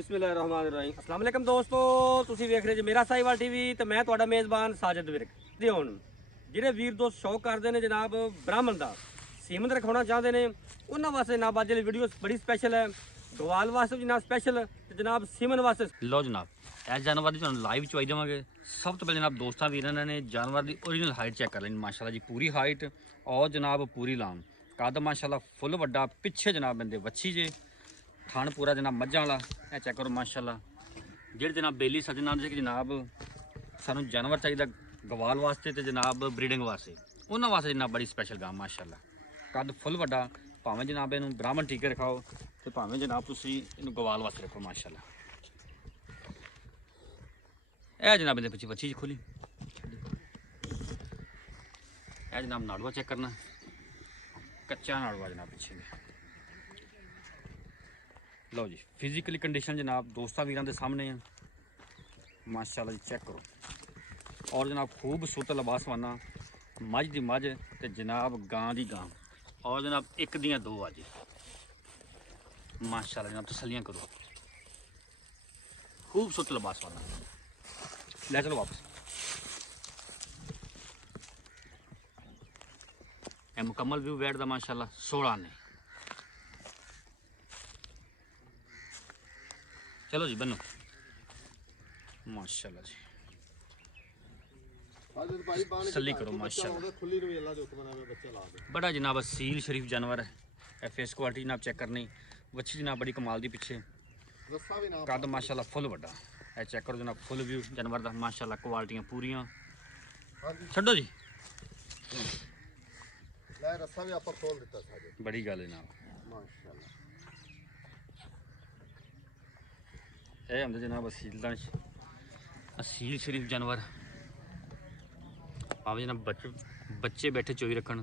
ਬਿਸਮਿਲ੍ਲਾਹਿਰਰਹਿਮਾਨਿਰਰਹੀਮ। अस्सलाम वालेकुम ਦੋਸਤੋ, ਤੁਸੀਂ ਵੇਖ ਰਹੇ ਜੀ ਮੇਰਾ ਸਾਈਵਾਲ ਟੀਵੀ ਤੇ ਮੈਂ ਤੁਹਾਡਾ ਮੇਜ਼ਬਾਨ ਸਾਜਦ ਵਿਰਕ। ਤੇ ਹੁਣ ਜਿਹੜੇ ਵੀਰ ਦੋਸਤ ਸ਼ੌਕ ਕਰਦੇ ਨੇ ਜਨਾਬ ਬ੍ਰਾਹਮਣ ਦਾ ਸੀਮਨ ਰਖਾਉਣਾ ਚਾਹੁੰਦੇ ਨੇ ਉਹਨਾਂ ਵਾਸਤੇ ਜਨਾਬ ਅੱਜ ਦੀ ਵੀਡੀਓ ਬੜੀ ਸਪੈਸ਼ਲ ਹੈ। ਗਵਾਲ ਵਾਸਤੇ ਜਨਾਬ ਸਪੈਸ਼ਲ ਤੇ ਜਨਾਬ ਸੀਮਨ ਵਾਸਤੇ ਲੋ ਜਨਾਬ ਇਸ ਜਾਨਵਰ ਦੀ ਤੁਹਾਨੂੰ ਲਾਈਵ ਚਵਾਈ ਦੇਵਾਂਗੇ। ਸਭ ਤੋਂ ਪਹਿਲੇ ਜਨਾਬ ਦੋਸਤਾਂ ਵੀਰਾਂ ਨੇ ਜਾਨਵਰ ਦੀ ओरिजिनल हाइट चेक कर लेनी माशाल्लाह जी, पूरी हाइट और जनाब पूरी लांग कद माशाल्लाह फुल वड्डा। पिछे जनाब बंदे वच्छी जे खान पूरा जनाब मझां वाला ए चेक करो माशाल्लाह। जेह्ड़े जनाब बेली सजना जे जनाब सानू जानवर चाहिए गवाल वास्ते ते जनाब ब्रीडिंग वास्ते उन्हां वास्ते जनाब बड़ी स्पैशल गां माशाल्लाह। कद फुल वड्डा, भावें जनाब इहनूं ब्राह्मण टीके रखाओ ते भावें जनाब तुसीं इहनूं गवाल वास्ते रखो माशाल्लाह। ए जनाब इहदे पिछे वच्छी खोली ए जनाब नाड़ुआ चेक करना, कच्चा नाड़ुआ जनाब पिछे लो जी। फिजिकली कंडीशन जनाब दोस्तों वीरां दे सामने है माशाल्लाह जी, चेक करो। और जनाब खूबसूरत लबासवाना मझ दी मझ ते जनाब गां दी गां और जनाब एक दियां दो आ जी माशाल्लाह। जनाब तसल्लियां करो, खूबसूरत लबासवाना ले चलो वापस। ए मुकम्मल व्यू बैठ दा माशाल्लाह 16 ने। चलो जी बनो माशाल्लाह जी, तसल्ली करो माशाल्लाह। बड़ा जनाब असील शरीफ जानवर है। फेस क्वालिटी जनाब चेक करनी, वच्छी जनाब बड़ी कमाल दी पिछे, कद माशाल्लाह फुल वड्डा। ए चेक करो जनाब फुल व्यू जानवर दा माशाल्लाह, क्वालिटियां पूरियां। छड्डो जी रस्सा भी आपा खोल दिता साजे, बड़ी गल जनाब माशाल्लाह। ये होंदे जनाब असील शरीफ जानवर। आवे जनाब बच्चे बैठे चोई रखन।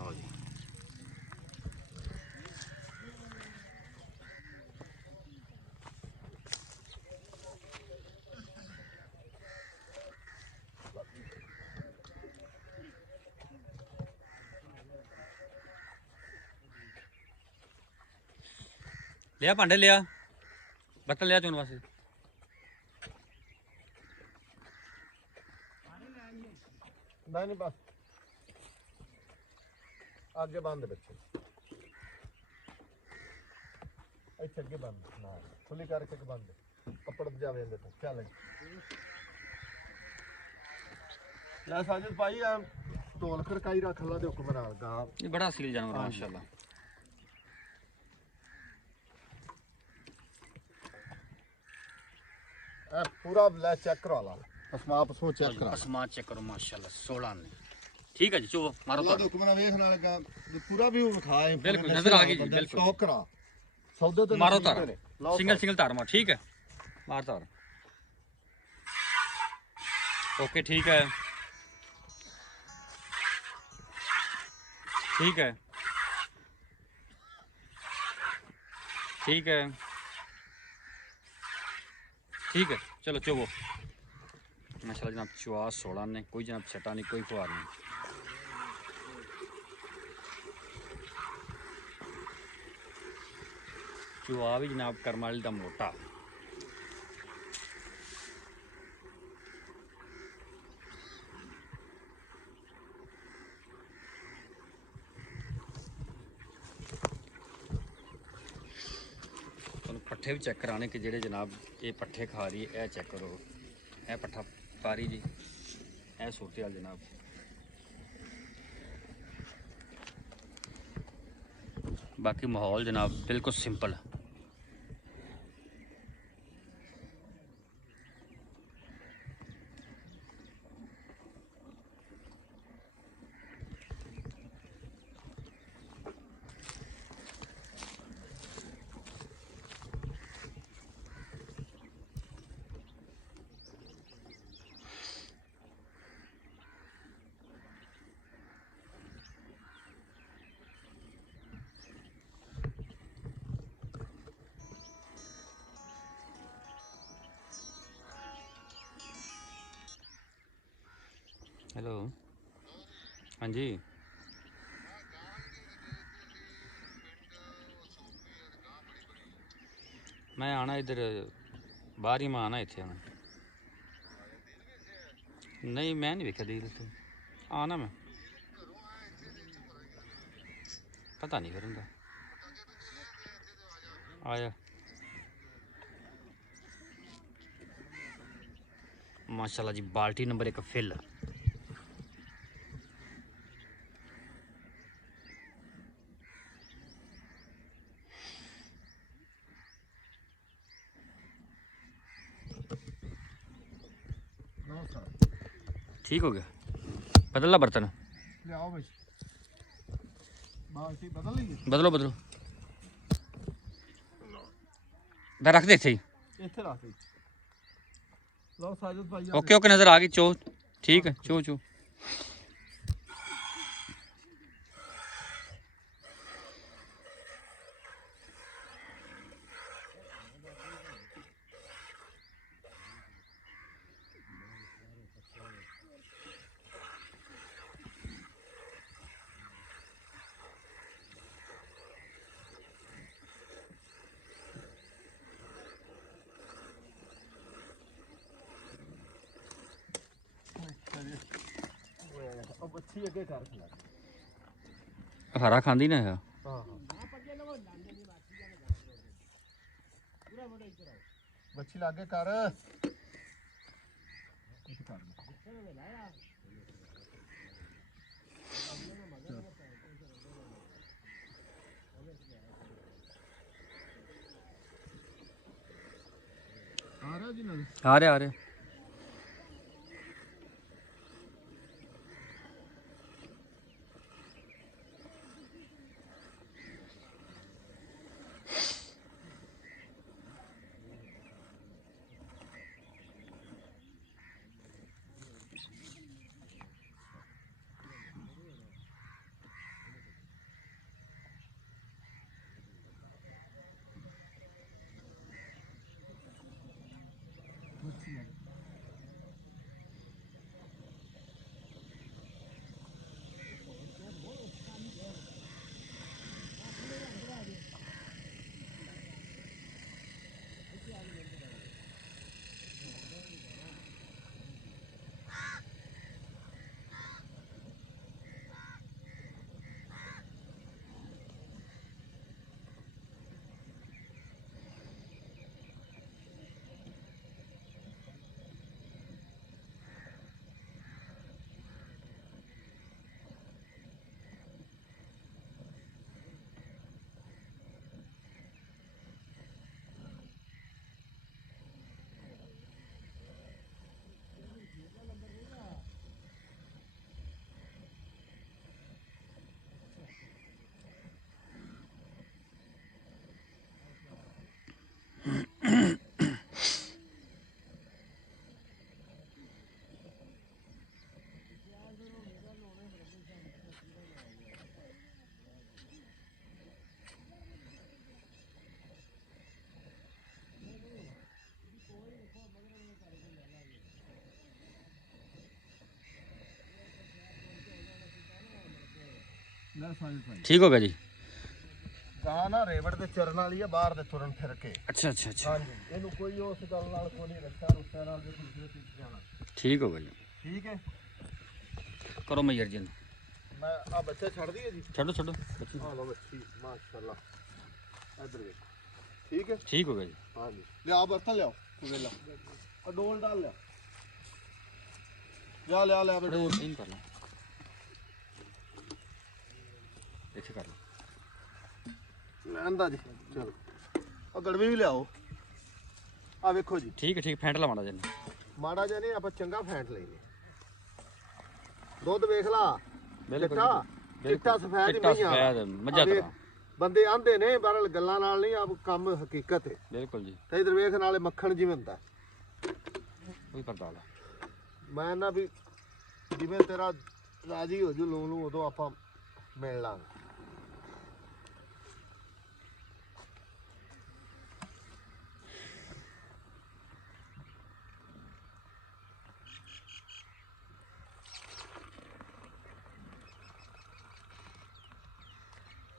आओ जी लिया भांडे लिया, बर्तन लिया चोन वास्ते। नहीं बस आगे बंद बच्चे इत्थे अगे बंद ना खुली करके बंद कपड़ जावे अंदर तक चल ला साजिद भाई आ तोल खड़काई रख ला दे हुक्म नाल गा। ये बड़ा असील जानवर माशाल्लाह। पूरा ले चेक करा ला, असमा पसो चेक करा, आसमान चेक करो माशाल्लाह 16 ने। ठीक है जी, चलो मारो अल्लाह दे हुक्म नाल वेख नाल गा पूरा व्यू दिखाए। बिल्कुल नजर आ गई जी, बिल्कुल स्टॉक करा सौदे तो मारो तार, सिंगल सिंगल तार मार। ठीक है मार तार, ओके ठीक है ठीक है ठीक है ठीक है। चलो चोवो माशाल्लाह जनाब 16 ने, कोई जनाब छटा नहीं, कोई फुहार नहीं। चुआ भी जनाब करमाली दा मोटा। पट्ठे भी चेक कराने कि जेड़े जनाब ये पट्ठे खा रही है, ए चेक करो ए पट्ठा पा रही जी, ए सूरत हाल जनाब। बाकी माहौल जनाब बिल्कुल सिंपल। हेलो हाँ जी ਮੈਂ ਆਣਾ ਇੱਧਰ ਬਾਹਰ ਹੀ ਮੈਂ ਆਣਾ ਇੱਥੇ ਆਣਾ। ਨਹੀਂ ਮੈਂ ਨਹੀਂ ਵੇਖਿਆ ਡੀਲ ਇੱਥੇ ਆਣਾ ਮੈਂ ਪਤਾ ਨਹੀਂ ਫਿਰ ਹੁੰਦਾ ਆਇਆ। माशाल्लाह जी बाल्टी नंबर 1 फिल। ठीक हो गया बदल ला बर्तन ले आओ भाई बाल्टी बदल लीजिए बदलो बदलो मैं रख दे थे ਇੱਥੇ ਰੱਖ ਦੇ ਲਓ ਸਾਜਦ ਭਾਈ ओके ओके नजर आ गई चो ठीक है चो चो ਉਹ ਬੱਚੀ ਅੱਗੇ ਕਰ ਖਲਾ हरा खांदी ना है ਹਾਂ ਬੱਚੀ ਲਾਗੇ ਕਰ ਇੱਥੇ ਕਰ ਆ ਰਿਹਾ ਜੀ ਨਾਲ आ रहे आ रहे ਲੈ ਸਾਜਦ ਭਾਈ ठीक हो गया जी ਗਾਂ ਨਾ ਰੇਵੜ ਦੇ ਚਰਨ ਵਾਲੀ ਆ ਬਾਹਰ ਦੇ ਤੁਰਨ ਫਿਰ ਕੇ अच्छा अच्छा अच्छा ਹਾਂਜੀ ਇਹਨੂੰ ਕੋਈ ਉਸ ਗੱਲ ਨਾਲ ਕੋਈ ਨਹੀਂ ਰੱਖਿਆ ਰੁੱਸਿਆ ਨਾਲ ਜੇ ਦੂਸਰੇ ਤੀਸਰੇ ਜਾਣਾ ठीक हो गया जी ਠੀਕ ਹੈ करो मैयर जी ਮੈਂ ਆ ਬੱਚਾ ਛੱਡ ਦਈਏ ਜੀ छोड़ो छोड़ो बच्ची ਆ ਲਓ ਬੱਚੀ ਮਾਸ਼ਾਅੱਲਾ ਇੱਧਰ ਵੇਖੋ ਠੀਕ ਹੈ ठीक हो गया जी ਹਾਂਜੀ ਲਿਆ ਬਰਤਨ ਲਿਆਓ ਤੂੰ ਵੇਲਾ ਆ ਡੋਲ ਡਾਲ ਲਿਆ ਲਿਆ ਲਿਆ ਬੇਟਾ थोड़ा क्लीन कर लो ऐसे कर लो ਲੈਂਦਾ ਜੀ ਚਲੋ ਆ ਗੜਵੀ ਵੀ ਲਿਆਓ ਆ ਵੇਖੋ ਜੀ ठीक है फेंट ला माड़ा जी ਮਾੜਾ ਜਿਹਾ ਨਹੀਂ ਆਪਾਂ ਚੰਗਾ ਫੈਂਟ ਲਈਏ ਦੁੱਧ ਵੇਖ ਲਾ ਬਿਲਕੁਲ ਚਿੱਟਾ ਸਫੈਦ ਚਿੱਟਾ ਨਹੀਂ ਆ ਸਫੈਦ ਮੱਝਾਂ ਤਰ੍ਹਾਂ ਬੰਦੇ ਆਂਦੇ ਨੇ ਬਰਲ ਗੱਲਾਂ ਨਾਲ ਨਹੀਂ ਆ ਕੰਮ ਹਕੀਕਤ ਹੈ बिल्कुल जी ਤੇ ਇਧਰ ਵੇਖ ਨਾਲੇ ਮੱਖਣ ਜਿਵੇਂ ਹੁੰਦਾ कोई पता ला ਮੈਂ ਨਾ ਵੀ ਜਿਵੇਂ ਤੇਰਾ ਰਾਜੀ ਹੋ ਜੂ ਲੂੰ ਲੂੰ ਉਦੋਂ ਆਪਾਂ ਮਿਲ ਲਾਂਗੇ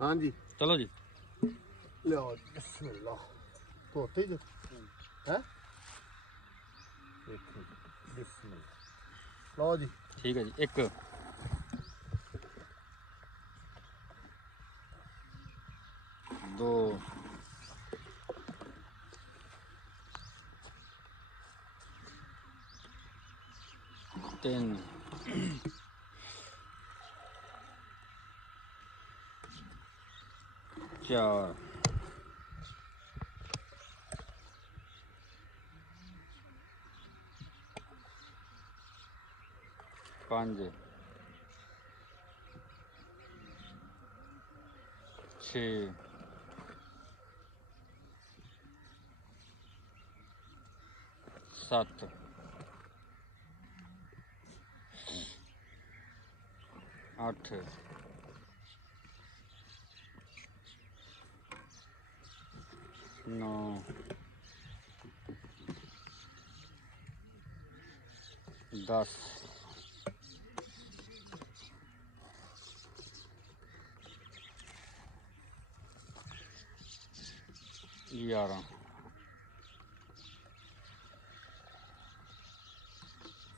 ਹਾਂਜੀ चलो जी ਲਿਆਓ ਬਿਸਮਿਲ੍ਲਾ ਧੋਤੇ ਜੋ ਹੈ ਦੇਖੋ ਬਿਸਮਿਲ੍ਲਾ ਲਓ ਜੀ ਠੀਕ ਹੈ ਜੀ। ਇੱਕ ਦੋ ਤਿੰਨ ਚਾਰ ਪੰਜ ਛੇ ਸੱਤ ਅੱਠ ਨੌ ਦਸ 11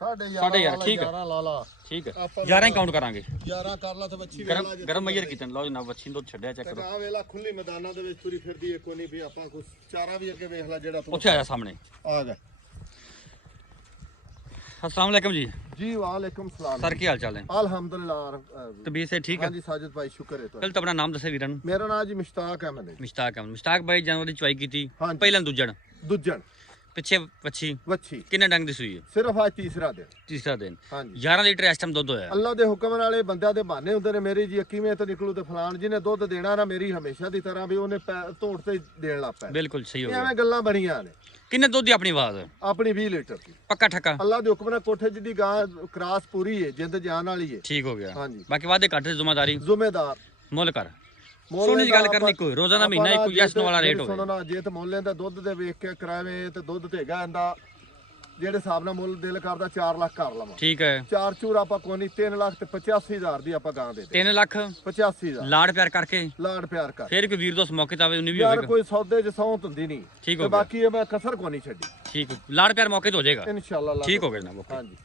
11.5 11.5 ਠੀਕ ਹੈ। 11 ਲਾ ਲਾ ਠੀਕ ਹੈ ਆਪਾਂ 11 ਹੀ ਕਾਊਂਟ ਕਰਾਂਗੇ 11 ਕਰ ਲਾ ਤੇ ਵੱਛੀ ਗਰਮ ਗਰਮ ਮਈਰ ਕੀਤਨ ਲਓ ਜਨਾਬ ਵੱਛੀ ਦੁੱਧ ਛੱਡਿਆ ਚੈੱਕ ਕਰੋ ਆ ਵੇਲਾ ਖੁੱਲੀ ਮੈਦਾਨਾਂ ਦੇ ਵਿੱਚ ਤੁਰੀ ਫਿਰਦੀ ਏ ਕੋਈ ਨਹੀਂ ਵੀ ਆਪਾਂ ਕੁਛ ਚਾਰਾ ਵੀ ਅੱਗੇ ਵੇਖ ਲੈ ਜਿਹੜਾ ਤੂੰ ਉੱਥੇ ਆਇਆ ਸਾਹਮਣੇ ਆ ਗਿਆ अस्सलाम वालेकुम जी जी वालेकुम सलाम सर की हाल चाल है अल्हम्दुलिल्लाह तबीयत से ठीक है हाँ जी साजिद भाई शुक्र है तो पहले तो अपना नाम दसे वीरन मेरा नाम जी मुश्ताक अहमद है मुश्ताक भाई जानवर ਦੀ ਚੁਆਈ ਕੀਤੀ हाँ जी। ਪਹਿਲਾਂ ਦੂਜਣ दुजन ਪਿੱਛੇ ਵੱਛੀ ਵੱਛੀ ਕਿੰਨੇ ਡੰਗ ਦੀ ਸੂਈ ਹੈ सिर्फ आज तीसरा दिन ਤੀਸਰਾ ਦਿਨ हाँ जी 11 ਲੀਟਰ ਇਸ ਟਾਈਮ ਦੁੱਧ ਹੋਇਆ ਅੱਲਾ ਦੇ ਹੁਕਮ ਨਾਲੇ ਬੰਦਿਆਂ ਦੇ ਬਹਾਨੇ ਹੁੰਦੇ ਨੇ ਮੇਰੀ ਜੀ ਕਿਵੇਂ ਤੋਂ ਨਿਕਲੂ ਤੇ ਫਲਾਣ ਜਿਹਨੇ ਦੁੱਧ ਦੇਣਾ ਨਾ ਮੇਰੀ ਹਮੇਸ਼ਾ ਦੀ ਤਰ੍ਹਾਂ ਵੀ ਉਹਨੇ ਧੋੜ ਤੇ ਦੇਣ ਲੱਗ ਪਿਆ ਬਿਲਕੁਲ ਸਹੀ ਹੋ ਇਹ ਗਿਆ ਐਵੇਂ ਗੱਲਾਂ ਬਣੀਆਂ ਨੇ ਕਿੰਨੇ ਦੁੱਧ ਦੀ ਆਪਣੀ ਆਵਾਜ਼ ਆਪਣੀ 20 ਲੀਟਰ ਦੀ ਪੱਕਾ ਠੱਕਾ ਅੱਲਾ ਦੇ ਹੁਕਮ ਨਾਲ ਕੋਠੇ ਜਿਹਦੀ ਗਾਂ ਕਰਾਸ ਪੂਰੀ ਹੈ ਜਿੰਦ ਜਾਨ ਵਾਲੀ ਹੈ ਠੀਕ ਹੋ ਗਿਆ ਹਾਂਜੀ ਬਾਕੀ ਵਾਦੇ ਘੱਟ ਦੀ ਜ਼ਿੰਮੇਵਾਰੀ ਜ਼ਿੰਮੇਦਾਰ ਮੁੱਲ ਕਰ ਮੁੱਲ ਸੋਨੇ ਦੀ ਦਾ ਗੱਲ ਕਰਨੀ ਕੋਈ ਰੋਜ਼ਾਨਾ ਆਪਾਂ ਮਹੀਨਾ ਇੱਕ ਯਸ ਵਾਲਾ ਰੇਟ ਸੁਣੋ ਹੋਵੇ ਨਾ ਜੇ ਤੇ ਮੁੱਲ ਇਹਦਾ ਦੁੱਧ ਦੇ ਵੇਖ ਕੇ ਕਰਾਵੇਂ ਤੇ ਦੁੱਧ ਤੇ ਹੈਗਾ ਇਹਦਾ ਜਿਹੜੇ ਹਿਸਾਬ ਨਾਲ ਮੁੱਲ ਦਿਲ ਕਰਦਾ 4 ਲੱਖ ਕਰ ਲਵਾਂ ਠੀਕ ਹੈ ਚਾਰ ਚੂਰ ਆਪਾਂ ਕੋਈ ਨਹੀਂ 3 ਲੱਖ ਤੇ 85,000 ਦੀ ਆਪਾਂ ਗਾਂ ਦੇ ਦੇ 3 ਲੱਖ 85,000 ਲਾੜ ਪਿਆਰ ਕਰਕੇ ਲਾੜ ਪਿਆਰ ਕਰ ਫਿਰ ਕੋਈ ਵੀਰ ਦੋਸਤ ਮੌਕੇ ਤੇ ਆਵੇ ਉਹਨੇ ਵੀ ਯਾਰ ਹੋਵੇਗਾ ਕੋਈ ਸੌਦੇ ਚ ਸੌਂਤ ਹੁੰਦੀ ਨਹੀਂ ਠੀਕ ਤੇ ਹੋ ਗਿਆ ਬਾਕੀ ਇਹ ਮੈਂ ਕਸਰ ਕੋਈ ਨਹੀਂ ਛੱਡੀ ਠੀਕ ਲਾੜ ਪਿਆਰ ਮੌਕੇ ਤੇ ਹੋ ਜਾਏਗਾ ਇਨਸ਼ਾਅੱਲਾ ਠੀਕ ਹੋ ਗਿਆ ਜਨਾਬ ਓਕੇ ਹਾਂਜੀ